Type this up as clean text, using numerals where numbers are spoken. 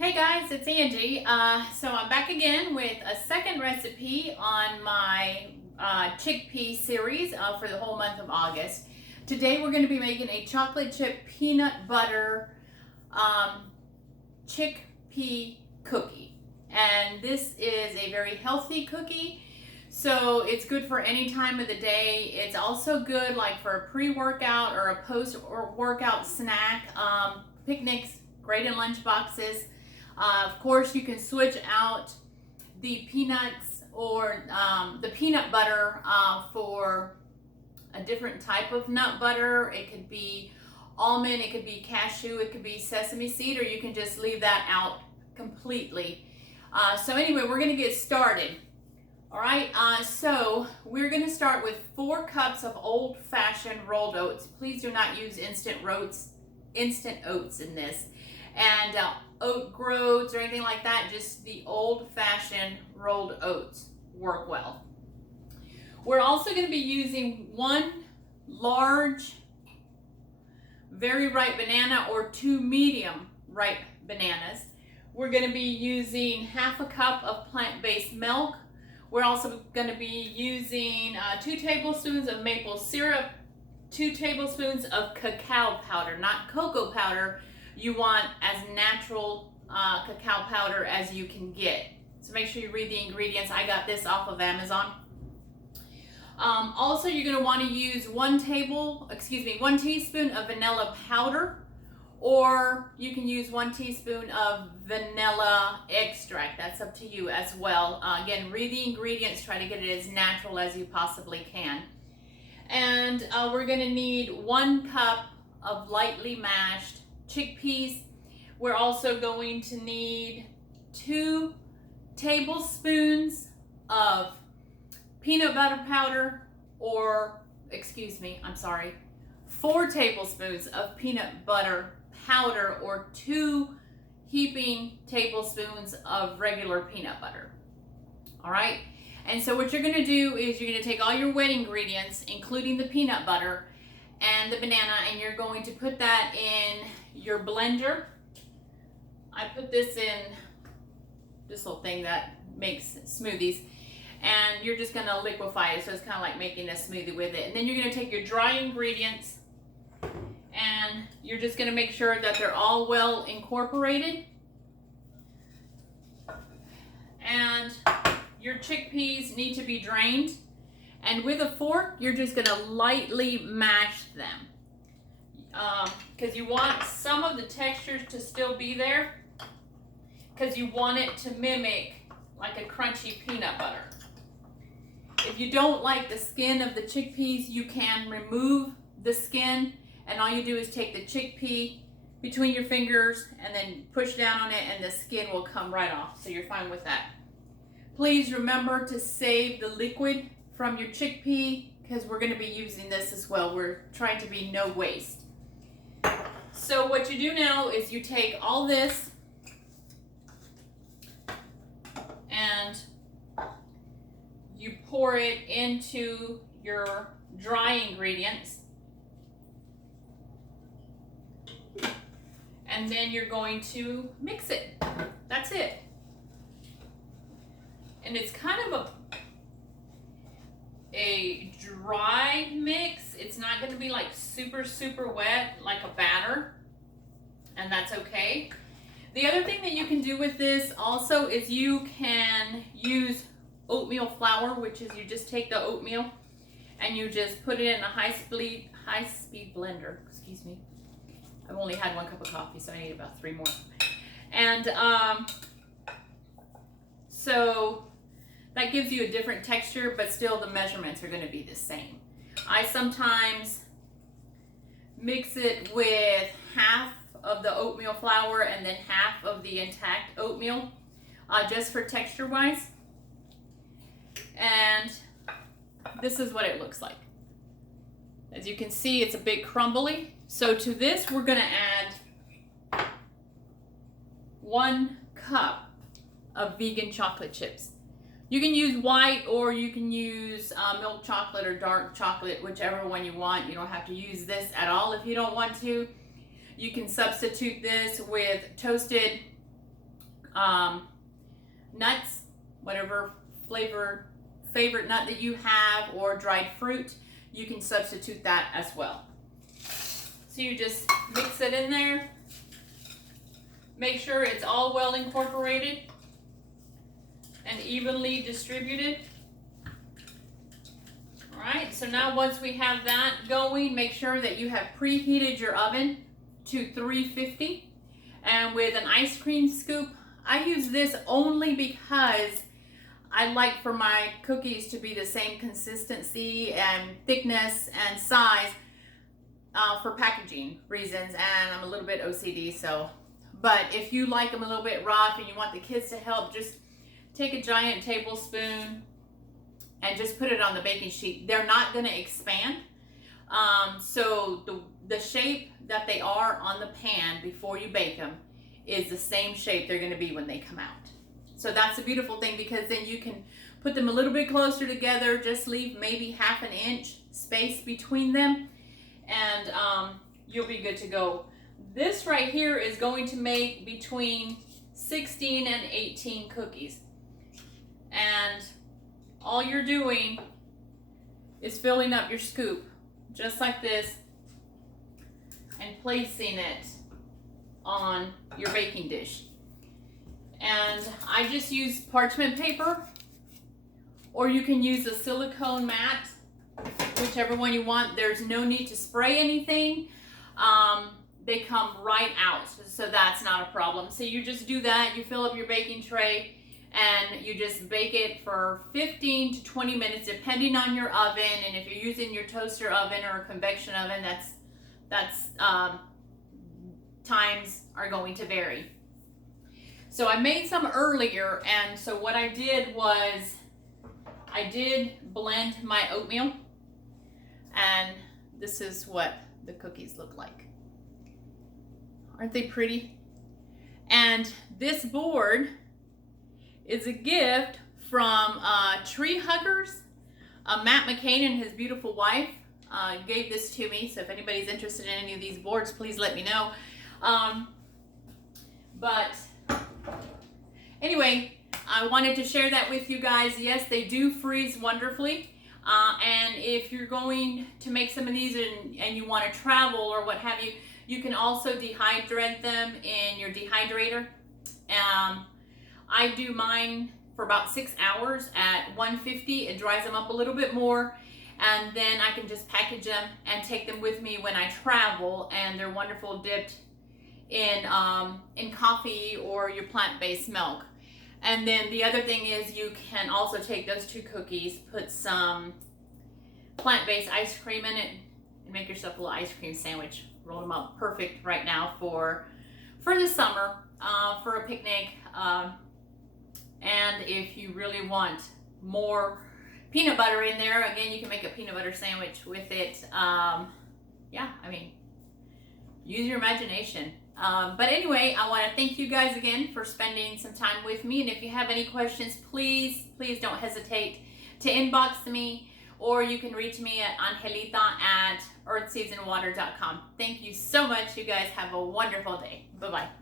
Hey guys, it's Angie. So I'm back again with a second recipe on my chickpea series for the whole month of August. Today we're going to be making a chocolate chip peanut butter chickpea cookie. And this is a very healthy cookie, so it's good for any time of the day. It's also good like for a pre-workout or a post-workout snack, picnics, great in lunch boxes. Of course, you can switch out the peanuts or the peanut butter for a different type of nut butter. It could be almond, it could be cashew, it could be sesame seed, or you can just leave that out completely. So anyway, we're going to get started. All right, so we're going to start with 4 cups of old-fashioned rolled oats. Please do not use instant oats in this. And oat groats or anything like that, just the old-fashioned rolled oats work well. We're also going to be using 1 large, very ripe banana or 2 medium ripe bananas. We're going to be using ½ a cup of plant-based milk. We're also going to be using 2 tablespoons of maple syrup, 2 tablespoons of cacao powder, not cocoa powder. You want as natural cacao powder as you can get. So make sure you read the ingredients. I got this off of Amazon. Also, you're going to want to use 1 teaspoon of vanilla powder, or you can use 1 teaspoon of vanilla extract. That's up to you as well. Again, read the ingredients. Try to get it as natural as you possibly can. And we're going to need 1 cup of lightly mashed chickpeas. We're also going to need 2 tablespoons of peanut butter powder, or 4 tablespoons of peanut butter powder, or 2 heaping tablespoons of regular peanut butter. All right, and so what you're going to do is you're going to take all your wet ingredients, including the peanut butter and the banana, and you're going to put that in your blender. I put this in this little thing that makes smoothies, and you're just going to liquefy it, so it's kind of like making a smoothie with it. And then you're going to take your dry ingredients and you're just going to make sure that they're all well incorporated. And your chickpeas need to be drained, and with a fork you're just going to lightly mash them, because you want some of the textures to still be there, because you want it to mimic like a crunchy peanut butter. If you don't like the skin of the chickpeas, you can remove the skin, and all you do is take the chickpea between your fingers and then push down on it, and the skin will come right off, so you're fine with that. Please remember to save the liquid from your chickpea, because we're going to be using this as well. We're trying to be no waste. So what you do now is you take all this and you pour it into your dry ingredients, and then you're going to mix it. That's it. And it's kind of a dry mix. It's not going to be like super wet like a batter, and that's okay. The other thing that you can do with this also is you can use oatmeal flour, which is you just take the oatmeal and you just put it in a high-speed blender. Excuse me. I've only had 1 cup of coffee, so I need about 3 more. And so that gives you a different texture, but still the measurements are going to be the same. I sometimes mix it with half of the oatmeal flour and then half of the intact oatmeal, just for texture wise. And this is what it looks like. As you can see, it's a bit crumbly. So to this, we're going to add 1 cup of vegan chocolate chips. You can use white, or you can use milk chocolate or dark chocolate, whichever one you want. You don't have to use this at all if you don't want to. You can substitute this with toasted nuts, whatever favorite nut that you have, or dried fruit, you can substitute that as well. So you just mix it in there. Make sure it's all well incorporated and evenly distributed. All right, so now once we have that going, make sure that you have preheated your oven to 350. And with an ice cream scoop, I use this only because I like for my cookies to be the same consistency and thickness and size for packaging reasons, and I'm a little bit OCD, so. But if you like them a little bit rough and you want the kids to help, just take a giant tablespoon and just put it on the baking sheet. They're not going to expand. So the shape that they are on the pan before you bake them is the same shape they're going to be when they come out. So that's a beautiful thing, because then you can put them a little bit closer together, just leave maybe ½ an inch space between them, and you'll be good to go. This right here is going to make between 16 and 18 cookies. And all you're doing is filling up your scoop just like this and placing it on your baking dish. And I just use parchment paper, or you can use a silicone mat, whichever one you want. There's no need to spray anything. They come right out, so that's not a problem. So you just do that, you fill up your baking tray, and you just bake it for 15 to 20 minutes, depending on your oven. And if you're using your toaster oven or a convection oven, that's times are going to vary. So I made some earlier, and so what I did was I did blend my oatmeal, and this is what the cookies look like. Aren't they pretty? And this board is a gift from Tree Huggers. Matt McCain and his beautiful wife gave this to me, so if anybody's interested in any of these boards, please let me know. But anyway, I wanted to share that with you guys. Yes, they do freeze wonderfully. And if you're going to make some of these and you want to travel or what have you, you can also dehydrate them in your dehydrator. I do mine for about 6 hours at 150. It dries them up a little bit more, and then I can just package them and take them with me when I travel, and they're wonderful dipped in coffee or your plant-based milk. And then the other thing is you can also take those 2 cookies, put some plant-based ice cream in it, and make yourself a little ice cream sandwich. Roll them up perfect right now for the summer, for a picnic. And if you really want more peanut butter in there, again, you can make a peanut butter sandwich with it. Yeah, I mean, use your imagination. But anyway, I want to thank you guys again for spending some time with me. And if you have any questions, please don't hesitate to inbox me, or you can reach me at angelita@earthseedsandwater.com. Thank you so much. You guys have a wonderful day. Bye-bye.